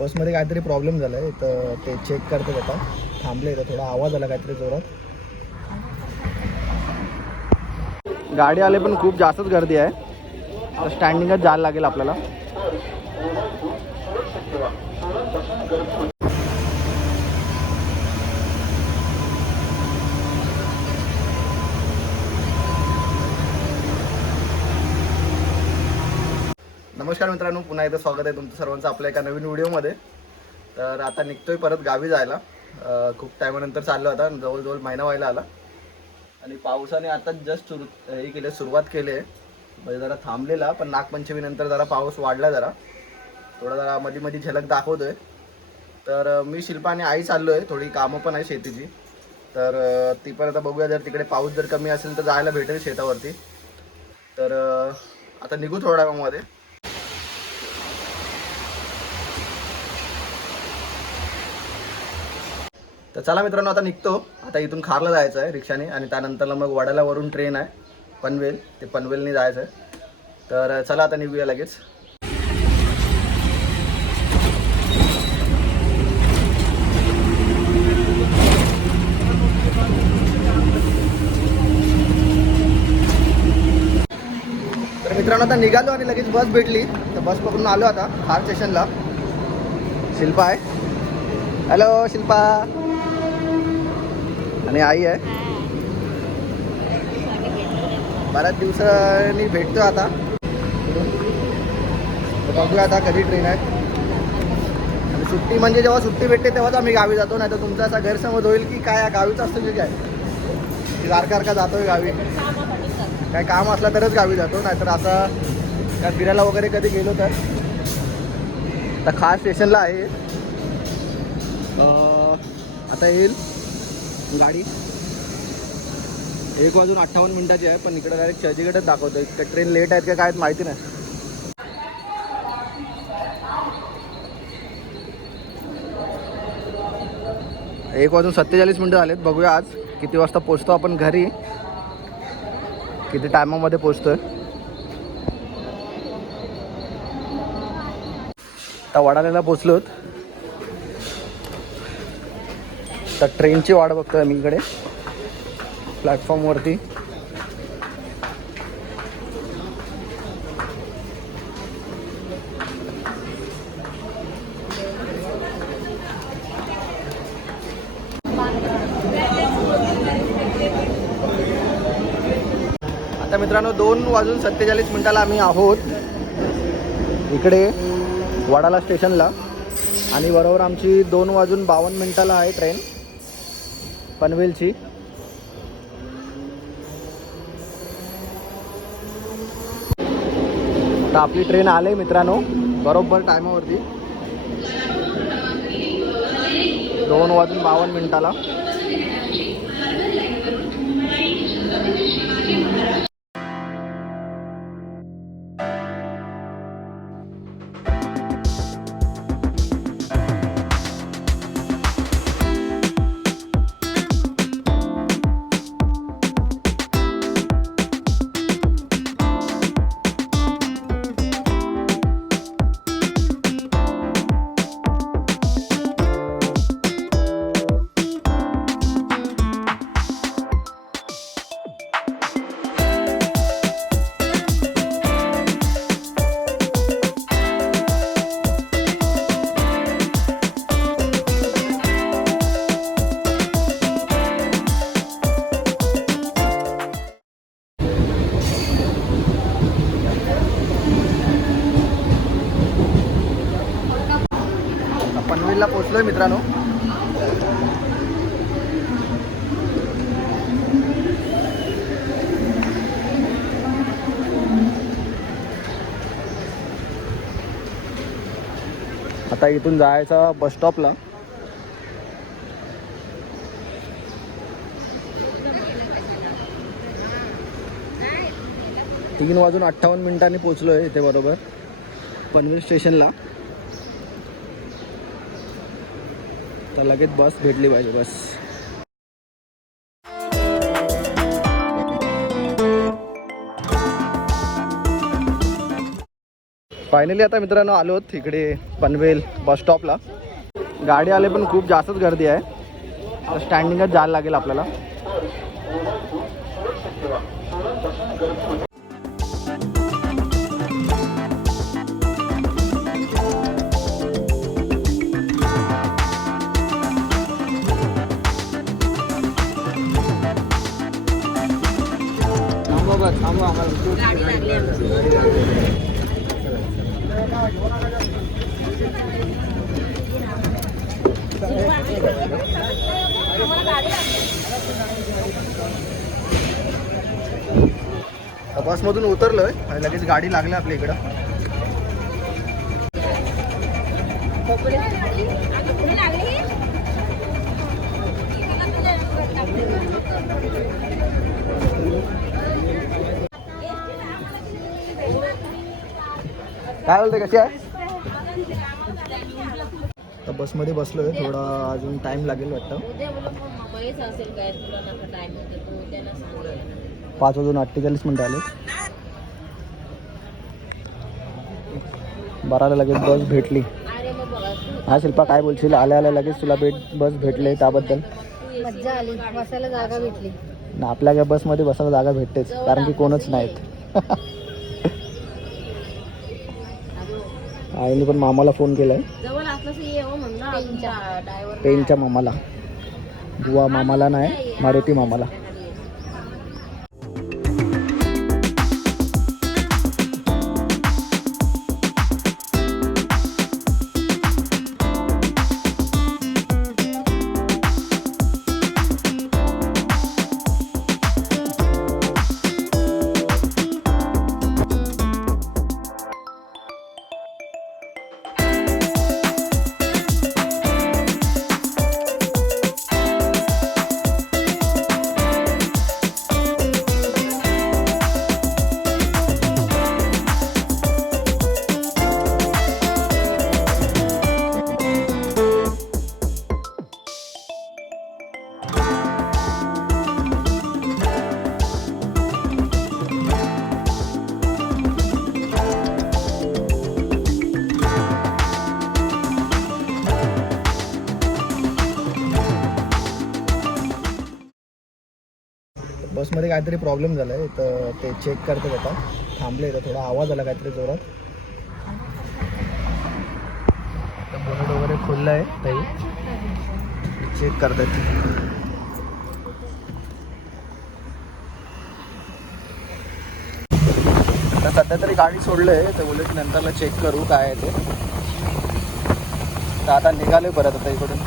बसमध्ये काहीतरी प्रॉब्लेम झाला आहे तर ते चेक करतात आता. थांबले तर थोडा आवाज आला काहीतरी जोरात. गाडी आले पण खूप जास्तच गर्दी आहे. स्टँडिंगच जायला लागेल आपल्याला. नमस्कार मित्रांनो पुन्हा एकदा स्वागत आहे तुमचं सर्वांचं आपल्या एका नवीन व्हिडिओमध्ये. तर आता निघतोय परत गावी जायला. खूप टायमानंतर चाललो आता जवळजवळ महिना व्हायला आला. आणि पावसाने आता जस्ट सुरू हे केलं सुरुवात केली आहे. म्हणजे जरा थांबलेला पण नागपंचमीनंतर जरा पाऊस वाढला जरा. थोडा जरा मध्ये मध्ये झलक दाखवतोय. तर मी शिल्पा आणि आई चाललो आहे थोडी कामं पण आहे शेतीची. तर ती पण आता बघूया जर तिकडे पाऊस जर कमी असेल तर जायला भेटेल शेतावरती. तर आता निघू थोड्या वेळामध्ये. तर चला मित्रांनो आता निघतो. आता इथून खारला जायचं आहे रिक्षाने आणि त्यानंतरला मग वाड्याला वरून ट्रेन आहे पनवेल. ते पनवेलने जायचं आहे तर चला आता निघूया लगेच. तर मित्रांनो आता निघालो आणि लगेच बस भेटली. तर बस पकडून आलो आता खार स्टेशनला शिल्पा आहे. हॅलो शिल्पा. आणि आई आहे. बऱ्याच दिवसांनी भेटतो आता. बघूया आता कधी ट्रेन आहे. आणि सुट्टी म्हणजे जेव्हा सुट्टी भेटते तेव्हाच आम्ही गावी जातो नाही तर तुमचा असा गैरसमज होईल की काय गावीच असतो की काय? की सारखा सारखा जातोय गावी. काय काम असलं तरच गावी जातो नाहीतर आता काय फिरायला वगैरे कधी गेलो तर. आता खास स्टेशनला आहे. आता येईल. गाडी. एक वाजून अठ्ठावन्न मिनिटाची आहे पण इकडे डायरेक्ट चर्चगेटच दाखवतोय. का ट्रेन लेट आहेत का काय माहिती नाही. एक वाजून सत्तेचाळीस मिनटं झालेत बघूया आज किती वाजता पोचतो आपण घरी. किती टायमामध्ये पोचतोय. आता वडाल्याला पोचलोत. आता ट्रेनची वाट बघतोय मी इकडे. प्लॅटफॉर्मवरती आता मित्रांनो दोन वाजून सत्तेचाळीस मिनिटाला आम्ही आहोत. इकडे वडाला स्टेशनला. आणि बरोबर आमची दोन वाजून बावन्न मिनिटाला आहे ट्रेन पनवेलची तर आपली ट्रेन आले मित्रांनो बरोबर टायमावरती. दोन वाजून बावन्न मिनिटाला. आहे मित्रांनो. आता इथून जायचं बस स्टॉपला तीन वाजून अठ्ठावन्न मिनिटांनी पोचलो आहे इथे बरोबर. पनवेल स्टेशनला. तर लगेच बस भेटली पाहिजे बस. फायनली आता मित्रांनो आलो तिकडे इकडे पनवेल बस स्टॉपला गाडी आले पण खूप जास्तच गर्दी आहे. स्टँडिंगच जायला लागेल आपल्याला. बसमधून उतरलोय. आणि लगेच गाडी लागली आपल्या इकडं. काय बोलते कशी आहे? आता बसमध्ये बसलोय थोडा अजून टाइम लागेल वाटतं. पाच वाजून अठ्ठेचाळीस मिनिटं आले बाराला लगेच बस भेटली. हा शिल्पा काय बोलशील? आल्या आल्या लगेच तुला भेट बस भेटले त्याबद्दल. मज्जा आली. बसायला जागा भेटली. ना आपल्या बसमध्ये बसायला जागा भेटतेच कारण की कोणच नाहीत. आईने पण मामाला फोन हो म्हणलं ड्रायव्हर पेनच्या मामाला. बुवा मामाला नाही मारुती मामाला. बसमध्ये काहीतरी प्रॉब्लेम झाला आहे तर ते चेक करतात आता. थांबले तर थोडा आवाज आला काहीतरी जोरात. बोनट वगैरे खोललं आहे ताई चेक करतात सध्या तरी गाडी सोडलं आहे तर की नंतरला चेक करू काय आहे ते. तर आता निघाले परत आता इकडून.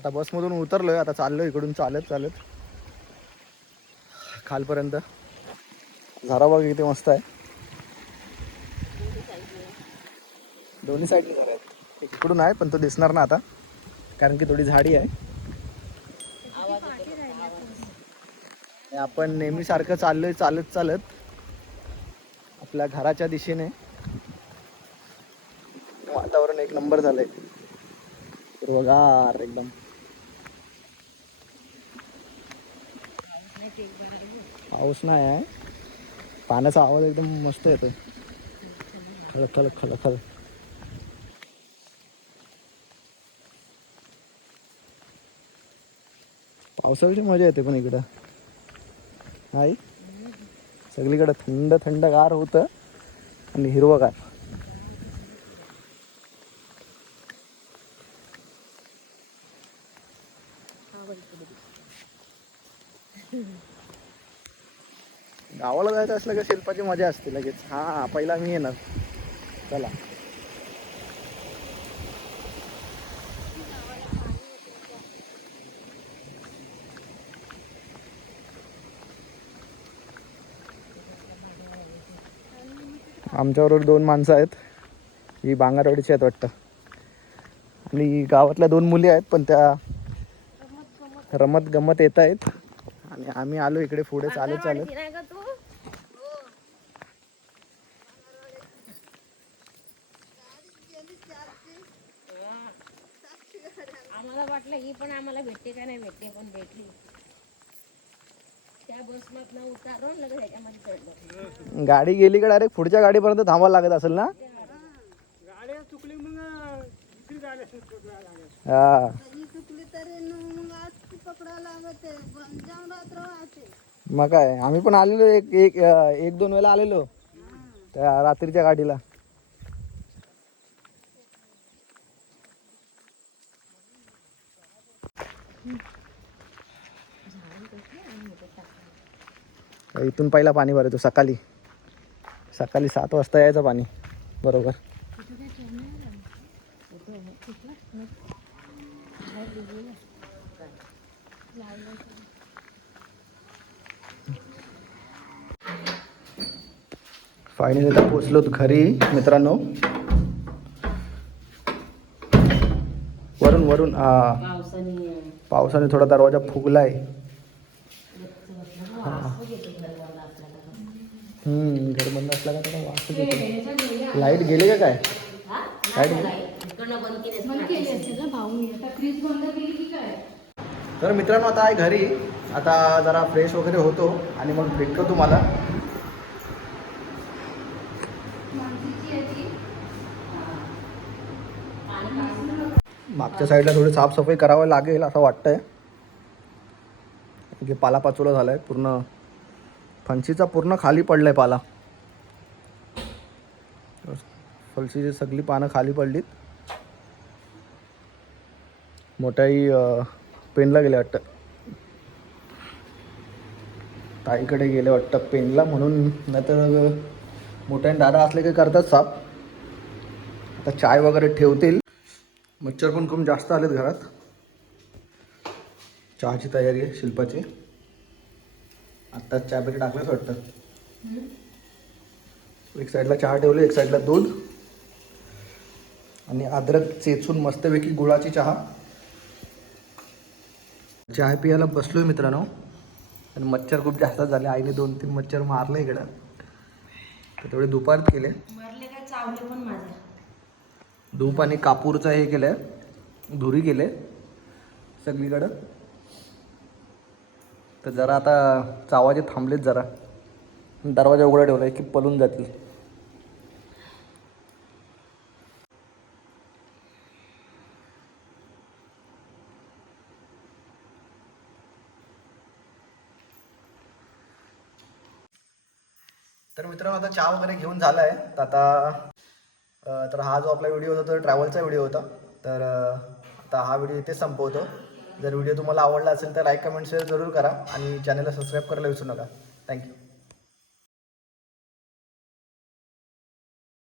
आता बसमधून उतरलोय आता चाललोय इकडून चालत चालत. खालपर्यंत. झारा बघ किती मस्त आहे. दोन्ही साईडने झाड आहेत. इकडून आहे पण तो दिसणार ना आता. कारण की थोडी झाडी आहे. आणि आपण नेहमीसारखं चाललोय चालत चालत. आपल्या घराच्या दिशेने. वातावरण एक नंबर झालंय. हिरवगार एकदम. पाऊस नाही आहे. पाण्याचा आवाज एकदम मस्त येतोय. खळ खळ खळ खळ पावसाळ्याची मजा येते पण इकडं. नाही? सगळीकडं थंड थंडगार होतं. आणि हिरवगार. गावाला जायचं असलं का शिल्पाची मजा असते लगेच. हा पहिला मी येणार. चला. आमच्याबरोबर दोन माणसं आहेत. ही बांगारवाडीची आहेत वाटतं. आणि गावातल्या दोन मुली आहेत पण त्या रमत गमत येत आहेत. आणि आम्ही आलो इकडे पुढे चालत चालत. आम्हाला वाटलं ही पण आम्हाला भेटते का नाही भेटते पण भेटली. गाडी गेली का डायरेक्ट पुढच्या गाडीपर्यंत थांबावं लागत असेल ना? हा. मग काय आम्ही पण आलेलो एक एक एक दोन वेळा आलेलो. त्या रात्रीच्या गाडीला. इथून पहिला पाणी भरायचो सकाळी. सकाळी सात वाजता यायचं पाणी बरोबर. फायनली आता पोचलो घरी मित्रांनो. वरून वरून हा पावसाने पावसाने थोडा दरवाजा फुगलाय. हम्म घर बंद असला का थोडा वास येतो लाइट गेली का काय? लाइट तर मित्रांनो आता आहे घरी. आता जरा फ्रेश वगैरे होतो आणि मग भेटतो तुम्हाला. मागच्या साईडला थोडी साफसफाई करावं लागेल असं वाटतंय. की पालापाचोळा झालाय पूर्ण फणसीचा पूर्ण खाली पडलाय पाला. फळशीची सगळी पानं खाली पडलीत. मोठ्याही पेनला गेले वाटतं. ताईकडे गेले वाटतं पेनला म्हणून नाहीतर मोठ्याने दादा असले की करतात साप. आता चाय वगैरे ठेवतील. मच्छर पण खूप जास्त आलेत घरात. चहाची तयारी आहे शिल्पाची. आत्ताच चहा पॅकेट टाकलंच वाटतं. एक साईडला चहा ठेवली एक साईडला दूध. आणि अद्रक चेचून मस्तपैकी गुळाची चहा. चहा पियाला बसलोय मित्रांनो. आणि मच्छर खूप जास्त झाले. आईने दोन तीन मच्छर मारले इकडं. तर तेवढे दुपारात केले. मारले काय चावले पण माझ्या धूप आणि कापूरचं हे केलंय. धुरी केले सगळीकडं. तर जरा आता चावाचे थांबलेत जरा. दरवाजा उघडा ठेवलाय की पळून जातील. तर मित्रांनो आता चहा वगैरे घेऊन झाला आहे तर आता तर हा जो आपला व्हिडिओ होता तो ट्रॅव्हलचा व्हिडिओ होता. तर आता हा व्हिडिओ इथे संपवतो. जर व्हिडिओ तुम्हाला आवडला असेल तर लाईक कमेंट शेअर जरूर करा. आणि चॅनलला सबस्क्राईब करायला विसरू नका. थँक्यू